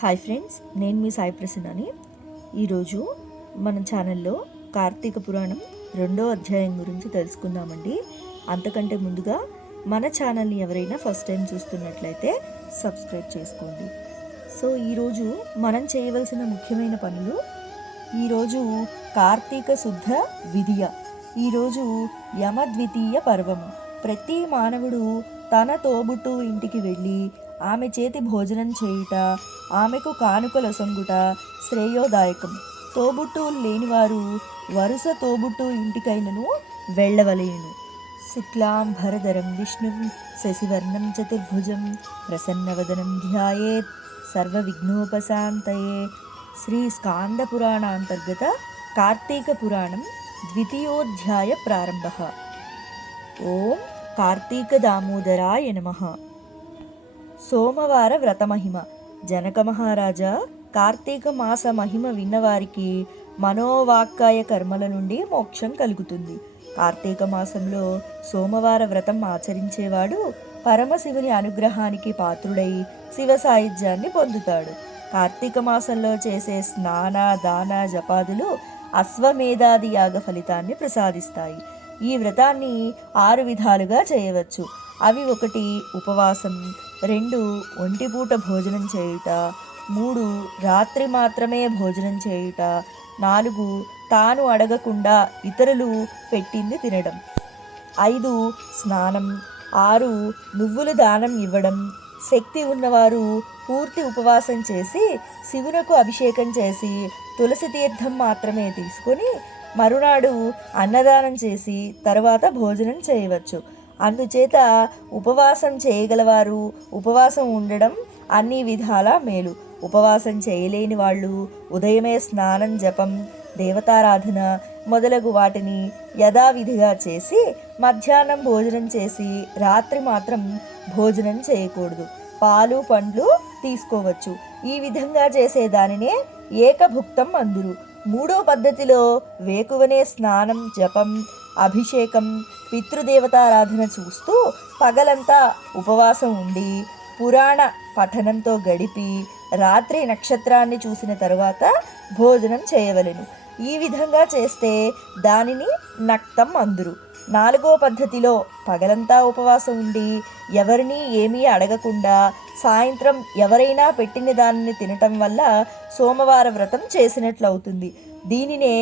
Hi friends, నేను మీ సాయి ప్రసన్నని. ఈరోజు మన ఛానల్లో కార్తీక పురాణం 2వ అధ్యాయం గురించి తెలుసుకుందామండి. అంతకంటే ముందుగా మన ఛానల్ని ఎవరైనా ఫస్ట్ టైం చూస్తున్నట్లయితే సబ్స్క్రైబ్ చేసుకోండి. సో ఈరోజు మనం చేయవలసిన ముఖ్యమైన పనులు, ఈరోజు కార్తీక శుద్ధ విధియ, ఈరోజు యమద్వితీయ పర్వము. ప్రతి మానవుడు తన తోబుట్టు ఇంటికి వెళ్ళి ఆమె చేతి భోజనం చేయుట, ఆమెకు కానుకలొసంగుట శ్రేయోదాయకం. తోబుట్టువులు లేనివారు వరుస తోబుట్టు ఇంటికైనను వెళ్ళవలేను. శుక్లాం భరధరం విష్ణుం శశివర్ణం చతుర్భుజం ప్రసన్నవదనం ధ్యాయేత్ సర్వ విఘ్నోపశాంతయే. శ్రీ స్కాంద పురాణాంతర్గత కార్తీక పురాణం ద్వితీయోధ్యాయ ప్రారంభ. ఓం కార్తీక దామోదరాయ నమః. సోమవార వ్రతమహిమ. జనక మహారాజా, కార్తీక మాస మహిమ విన్నవారికి మనోవాక్కాయ కర్మల నుండి మోక్షం కలుగుతుంది. కార్తీక మాసంలో సోమవార వ్రతం ఆచరించేవాడు పరమశివుని అనుగ్రహానికి పాత్రుడై శివ సాయుధ్యాన్ని పొందుతాడు. కార్తీక మాసంలో చేసే స్నాన దాన జపాదులు అశ్వమేధాది యాగ ఫలితాన్ని ప్రసాదిస్తాయి. ఈ వ్రతాన్ని 6 విధాలుగా చేయవచ్చు. అవి: 1 ఉపవాసం, 2 ఒంటిపూట భోజనం చేయుట, 3 రాత్రి మాత్రమే భోజనం చేయుట, 4 తాను అడగకుండా ఇతరులు పెట్టింది తినడం, 5 స్నానం, 6 నువ్వులు దానం ఇవ్వడం. శక్తి ఉన్నవారు పూర్తి ఉపవాసం చేసి శివునకు అభిషేకం చేసి తులసి తీర్థం మాత్రమే తీసుకొని మరునాడు అన్నదానం చేసి తర్వాత భోజనం చేయవచ్చు. అందుచేత ఉపవాసం చేయగలవారు ఉపవాసం ఉండడం అన్ని విధాలా మేలు. ఉపవాసం చేయలేని వాళ్ళు ఉదయమే స్నానం, జపం, దేవతారాధన మొదలగు వాటిని యథావిధిగా చేసి మధ్యాహ్నం భోజనం చేసి రాత్రి మాత్రం భోజనం చేయకూడదు. పాలు పండ్లు తీసుకోవచ్చు. ఈ విధంగా చేసే దానినే ఏకభుక్తం అందురు. 3వ పద్ధతిలో వేకువనే స్నానం, జపం, అభిషేకం, పితృదేవతారాధన చూస్తూ పగలంతా ఉపవాసం ఉండి పురాణ పఠనంతో గడిపి రాత్రి నక్షత్రాన్ని చూసిన తరువాత భోజనం చేయవలెను. ఈ విధంగా చేస్తే దానిని నక్తం అందురు. 4వ పద్ధతిలో పగలంతా ఉపవాసం ఉండి ఎవరినీ ఏమీ అడగకుండా సాయంత్రం ఎవరైనా పెట్టిన దానిని తినటం వల్ల సోమవార వ్రతం చేసినట్లవుతుంది. దీనినే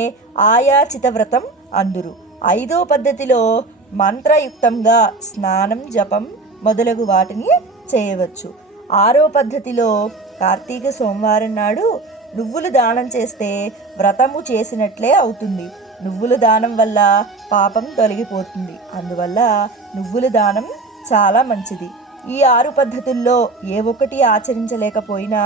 ఆయాచిత వ్రతం అందురు. 5వ పద్ధతిలో మంత్రయుక్తంగా స్నానం, జపం మొదలగు వాటిని చేయవచ్చు. 6వ పద్ధతిలో కార్తీక సోమవారం నాడు నువ్వులు దానం చేస్తే వ్రతము చేసినట్లే అవుతుంది. నువ్వుల దానం వల్ల పాపం తొలగిపోతుంది. అందువల్ల నువ్వుల దానం చాలా మంచిది. ఈ 6 పద్ధతుల్లో ఏ ఒక్కటి ఆచరించలేకపోయినా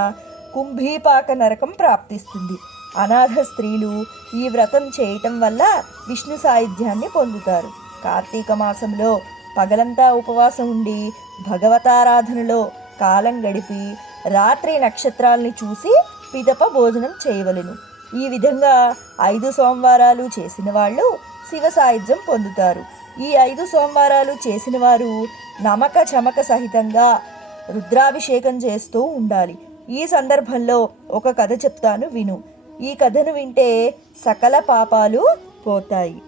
కుంభీపాక నరకం ప్రాప్తిస్తుంది. అనాథ స్త్రీలు ఈ వ్రతం చేయటం వల్ల విష్ణు సాయుధ్యాన్ని పొందుతారు. కార్తీక మాసంలో పగలంతా ఉపవాసం ఉండి భగవతారాధనలో కాలం గడిపి రాత్రి నక్షత్రాల్ని చూసి పిదప భోజనం చేయవలెను. ఈ విధంగా 5 సోమవారాలు చేసిన వాళ్ళు శివ సాయుధ్యం పొందుతారు. ఈ 5 సోమవారాలు చేసిన వారు నమక చమక సహితంగా రుద్రాభిషేకం చేస్తూ ఉండాలి. ఈ సందర్భంలో ఒక కథ చెప్తాను, విను. ఈ కథను వింటే సకల పాపాలు పోతాయి.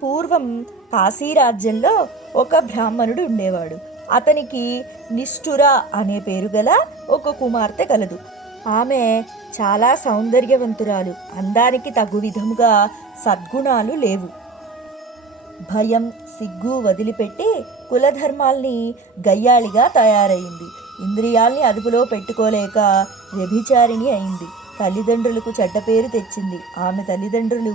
పూర్వం కాశీరాజ్యంలో ఒక బ్రాహ్మణుడు ఉండేవాడు. అతనికి నిష్ఠుర అనే పేరు గల ఒక కుమార్తె కలదు. ఆమె చాలా సౌందర్యవంతురాలు. అందానికి తగు విధముగా సద్గుణాలు లేవు. భయం, సిగ్గు వదిలిపెట్టి కులధర్మాల్ని గయ్యాళిగా తయారైంది. ఇంద్రియాల్ని అదుపులో పెట్టుకోలేక వ్యభిచారిణి అయింది. తల్లిదండ్రులకు చెడ్డ పేరు తెచ్చింది. ఆమె తల్లిదండ్రులు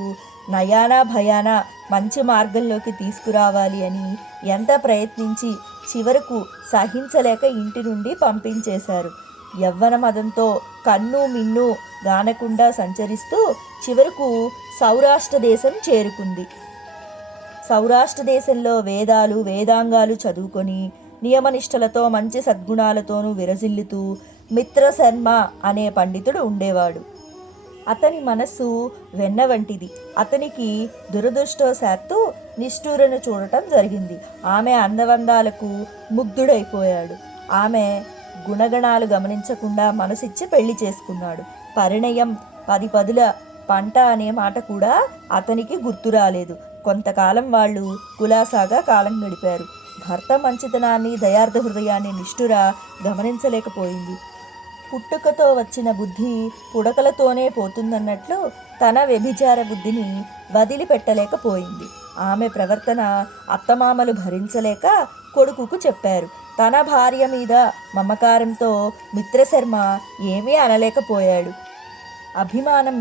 నయానా భయానా మంచి మార్గంలోకి తీసుకురావాలి అని ఎంత ప్రయత్నించి చివరకు సహించలేక ఇంటి నుండి పంపించేశారు. యవ్వన మదంతో కన్ను మిన్ను గానకుండా సంచరిస్తూ చివరకు సౌరాష్ట్ర దేశం చేరుకుంది. సౌరాష్ట్ర దేశంలో వేదాలు వేదాంగాలు చదువుకొని నియమనిష్టలతో మంచి సద్గుణాలతోనూ విరజిల్లుతూ మిత్రశర్మ అనే పండితుడు ఉండేవాడు. అతని మనస్సు వెన్న వంటిది. అతనికి దురదృష్టవశాత్తు నిష్ఠూరను చూడటం జరిగింది. ఆమె అందవందాలకు ముగ్ధుడైపోయాడు. ఆమె గుణగణాలు గమనించకుండా మనసిచ్చి పెళ్లి చేసుకున్నాడు. పరిణయం 10 పదుల పంట అనే మాట కూడా అతనికి గుర్తు రాలేదు. కొంతకాలం వాళ్ళు కులాసాగా కాలం గడిపారు. భర్త మంచితనాన్ని, దయార్థ హృదయాన్ని నిష్ఠుర గమనించలేకపోయింది. పుట్టుకతో వచ్చిన బుద్ధి పుడకలతోనే పోతుందన్నట్లు తన వ్యభిచార బుద్ధిని వదిలిపెట్టలేకపోయింది. ఆమె ప్రవర్తన అత్తమామలు భరించలేక కొడుకుకు చెప్పారు. తన భార్య మీద మమకారంతో మిత్రశర్మ ఏమీ అనలేకపోయాడు. అభిమానం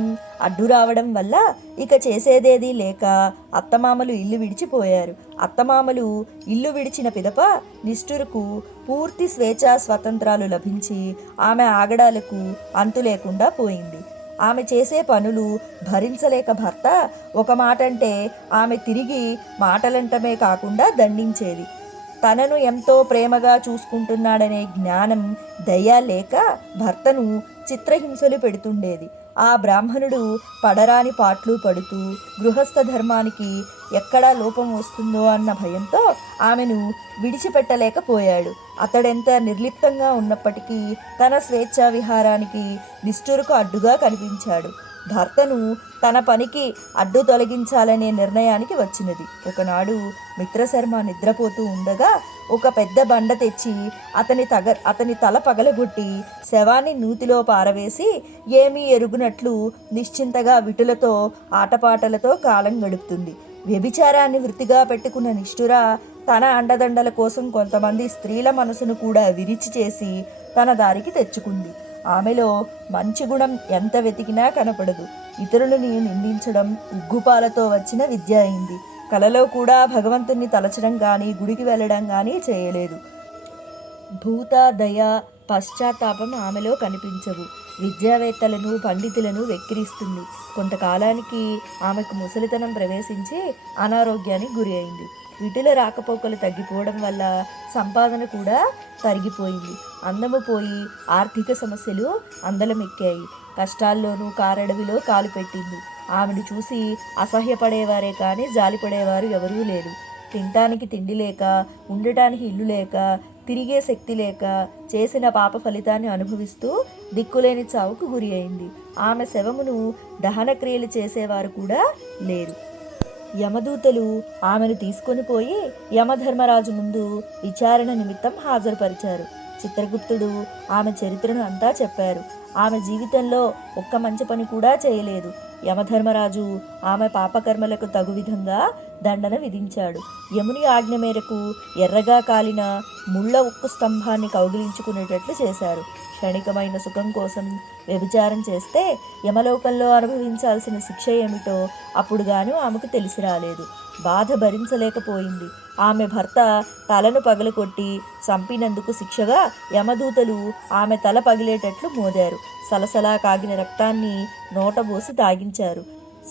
అడ్డు రావడం వల్ల ఇక చేసేదేదీ లేక అత్తమామలు ఇల్లు విడిచిపోయారు. అత్తమామలు ఇల్లు విడిచిన పిదప నిష్ఠురకు పూర్తి స్వేచ్ఛా స్వతంత్రాలు లభించి ఆమె ఆగడాలకు అంతు లేకుండా పోయింది. ఆమె చేసే పనులు భరించలేక భర్త ఒక మాట అంటే ఆమె తిరిగి మాటలంటమే కాకుండా దండించేది. తనను ఎంతో ప్రేమగా చూసుకుంటున్నాడనే జ్ఞానం, దయ లేక భర్తను చిత్రహింసలు పెడుతుండేది. ఆ బ్రాహ్మణుడు పడరాని పాట్లు పడుతూ గృహస్థ ధర్మానికి ఎక్కడా లోపం వస్తుందో అన్న భయంతో ఆమెను విడిచిపెట్టలేకపోయాడు. అతడెంత నిర్లిప్తంగా ఉన్నప్పటికీ తన స్వేచ్ఛా విహారానికి నిష్ఠురకు అడ్డుగా కనిపించాడు. భర్తను తన పనికి అడ్డు తొలగించాలనే నిర్ణయానికి వచ్చినది. ఒకనాడు మిత్రశర్మ నిద్రపోతూ ఉండగా ఒక పెద్ద బండ తెచ్చి అతని తల పగలగొట్టి శవాన్ని నూతిలో పారవేసి ఏమీ ఎరుగునట్లు నిశ్చింతగా విటులతో ఆటపాటలతో కాలం గడుపుతుంది. వ్యభిచారాన్ని వృత్తిగా పెట్టుకున్న నిష్ఠుర తన అండదండల కోసం కొంతమంది స్త్రీల మనసును కూడా విరిచి చేసి తన దారికి తెచ్చుకుంది. ఆమెలో మంచి గుణం ఎంత వెతికినా కనపడదు. ఇతరులని నిందించడం ఉగ్గుపాలతో వచ్చిన విద్య అయింది. కలలో కూడా భగవంతుణ్ణి తలచడం కానీ గుడికి వెళ్ళడం కానీ చేయలేదు. భూత, దయ, పశ్చాత్తాపం ఆమెలో కనిపించవు. విద్యావేత్తలను, పండితులను వెక్కిరిస్తుంది. కొంతకాలానికి ఆమెకు ముసలితనం ప్రవేశించి అనారోగ్యానికి గురి అయింది. విటుల రాకపోకలు తగ్గిపోవడం వల్ల సంపాదన కూడా తరిగిపోయింది. అందము పోయి ఆర్థిక సమస్యలు అందలమెక్కాయి. కష్టాల్లోనూ కారడవిలో కాలు పెట్టింది. ఆమెను చూసి అసహ్యపడేవారే కానీ జాలిపడేవారు ఎవరూ లేరు. తినటానికి తిండి లేక, ఉండటానికి ఇల్లు లేక, తిరిగే శక్తి లేక చేసిన పాప ఫలితాన్ని అనుభవిస్తూ దిక్కులేని చావుకు గురి అయింది. ఆమె శవమును దహన క్రియలు చేసేవారు కూడా లేరు. యమదూతలు ఆమెను తీసుకొని పోయి యమధర్మరాజు ముందు విచారణ నిమిత్తం హాజరుపరిచారు. చిత్రగుప్తుడు ఆమె చరిత్రను అంతా చెప్పారు. ఆమె జీవితంలో ఒక్క మంచి పని కూడా చేయలేదు. యమధర్మరాజు ఆమె పాపకర్మలకు తగు విధంగా దండన విధించాడు. యముని ఆజ్ఞ మేరకు ఎర్రగా కాలిన ముళ్ళ ఉక్కు స్తంభాన్ని కౌగిలించుకునేటట్లు చేశారు. క్షణికమైన సుఖం కోసం వ్యభిచారం చేస్తే యమలోకంలో అనుభవించాల్సిన శిక్ష ఏమిటో అప్పుడు గాను ఆమెకు తెలిసి రాలేదు. బాధ భరించలేకపోయింది. ఆమె భర్త తలను పగలకొట్టి చంపినందుకు శిక్షగా యమదూతలు ఆమె తల పగిలేటట్లు మోదారు. సలసలా కాగిన రక్తాన్ని నోటబోసి తాగించారు.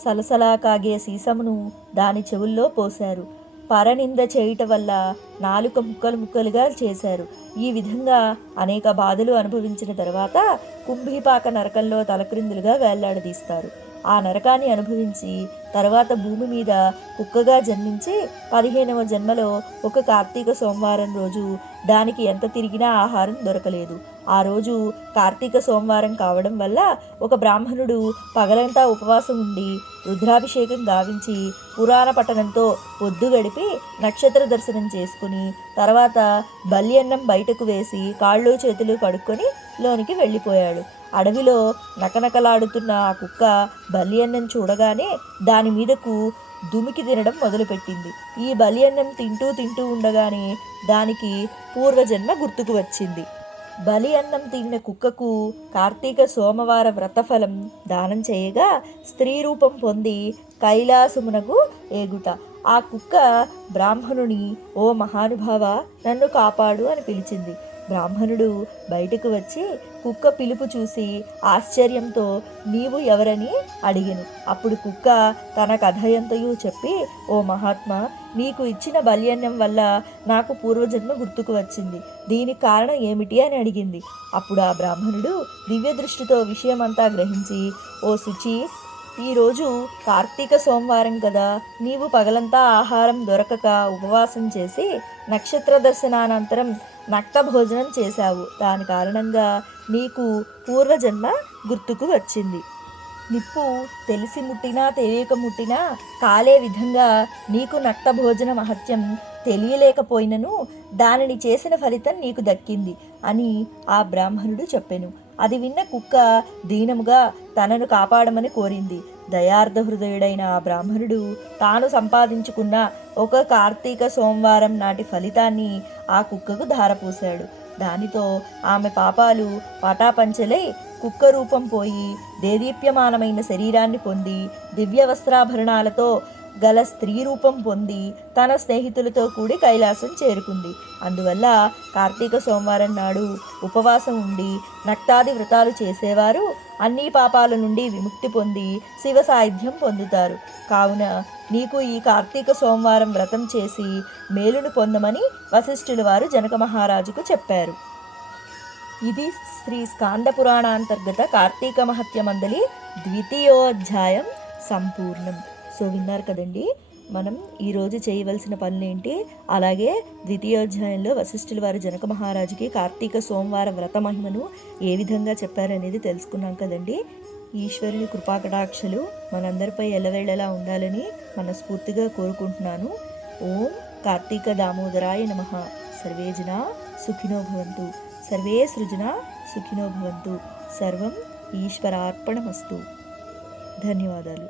సలసలా కాగే సీసమును దాని చెవుల్లో పోశారు. పరనింద చేయుట వల్ల నాలుక ముక్కలు ముక్కలుగా చేశారు. ఈ విధంగా అనేక బాధలు అనుభవించిన తర్వాత కుంభీపాక నరకంలో తలక్రిందులుగా వేళ్లాడదీస్తారు. ఆ నరకాన్ని అనుభవించి తర్వాత భూమి మీద కుక్కగా జన్మించి 15వ జన్మలో ఒక కార్తీక సోమవారం రోజు దానికి ఎంత తిరిగినా ఆహారం దొరకలేదు. ఆ రోజు కార్తీక సోమవారం కావడం వల్ల ఒక బ్రాహ్మణుడు పగలంతా ఉపవాసం ఉండి రుద్రాభిషేకం గావించి పురాణ పఠనంతో పొద్దు గడిపి నక్షత్ర దర్శనం చేసుకుని తర్వాత బల్యన్నం బయటకు వేసి కాళ్ళు చేతులు కడుక్కొని లోనికి వెళ్ళిపోయాడు. అడవిలో నకనకలాడుతున్న ఆ కుక్క బలియన్నం చూడగానే దాని మీదకు దుమికి తినడం మొదలుపెట్టింది. ఈ బలియన్నం తింటూ ఉండగానే దానికి పూర్వజన్మ గుర్తుకు వచ్చింది. బలి అన్నం తిన్న కుక్కకు కార్తీక సోమవార వ్రతఫలం దానం చేయగా స్త్రీ రూపం పొంది కైలాసమునకు ఏగుట. ఆ కుక్క బ్రాహ్మణుని, ఓ మహానుభావ, నన్ను కాపాడు అని పిలిచింది. బ్రాహ్మణుడు బయటకు వచ్చి కుక్క పిలుపు చూసి ఆశ్చర్యంతో నీవు ఎవరని అడిగెను. అప్పుడు కుక్క తన కథ ఎంతయో చెప్పి, ఓ మహాత్మా, నీకు ఇచ్చిన బల్యన్నం వల్ల నాకు పూర్వజన్మ గుర్తుకు వచ్చింది. దీనికి కారణం ఏమిటి అని అడిగింది. అప్పుడు ఆ బ్రాహ్మణుడు దివ్య దృష్టితో విషయమంతా గ్రహించి, ఓ శుచి, ఈరోజు కార్తీక సోమవారం కదా, నీవు పగలంతా ఆహారం దొరకక ఉపవాసం చేసి నక్షత్ర దర్శనానంతరం నక్త భోజనం చేశావు. దాని కారణంగా నీకు పూర్వజన్మ గుర్తుకు వచ్చింది. నిప్పు తెలిసి ముట్టినా తెలియక ముట్టినా కాలే విధంగా నీకు నక్త భోజన మహత్యం తెలియలేకపోయినను దానిని చేసిన ఫలితం నీకు దక్కింది అని ఆ బ్రాహ్మణుడు చెప్పెను. అది విన్న కుక్క దీనముగా తనను కాపాడమని కోరింది. దయార్థ హృదయుడైన ఆ బ్రాహ్మణుడు తాను సంపాదించుకున్న ఒక కార్తీక సోమవారం నాటి ఫలితాన్ని ఆ కుక్కకు ధారపోశాడు. దానితో ఆమె పాపాలు పటాపంచలై కుక్క రూపం పోయి దేదీప్యమానమైన శరీరాన్ని పొంది దివ్య వస్త్రాభరణాలతో గల స్త్రీ రూపం పొంది తన స్నేహితులతో కూడి కైలాసం చేరుకుంది. అందువల్ల కార్తీక సోమవారం నాడు ఉపవాసం ఉండి నక్తాది వ్రతాలు చేసేవారు అన్ని పాపాల నుండి విముక్తి పొంది శివ సాయుధ్యం పొందుతారు. కావున నీకు ఈ కార్తీక సోమవారం వ్రతం చేసి మేలును పొందమని వశిష్ఠుల వారు జనక మహారాజుకు చెప్పారు. ఇది శ్రీ స్కాంద పురాణాంతర్గత కార్తీక మహత్యమందలి ద్వితీయోధ్యాయం సంపూర్ణం. సో విన్నారు కదండి, మనం ఈరోజు చేయవలసిన పనులేంటి, అలాగే ద్వితీయోధ్యాయంలో వశిష్ఠుల వారు జనక మహారాజుకి కార్తీక సోమవార వ్రత మహిమను ఏ విధంగా చెప్పారనేది తెలుసుకున్నాం కదండి. ఈశ్వరుని కృపాకటాక్షలు మనందరిపై ఎల్లవేళలా ఉండాలని మనస్ఫూర్తిగా కోరుకుంటున్నాను. ఓం కార్తీక దామోదరాయ నమః. సర్వే జనా సుఖినో భవంతు. సర్వే సృజనా సుఖినో భవంతు. సర్వం ఈశ్వరార్పణమస్తు. ధన్యవాదాలు.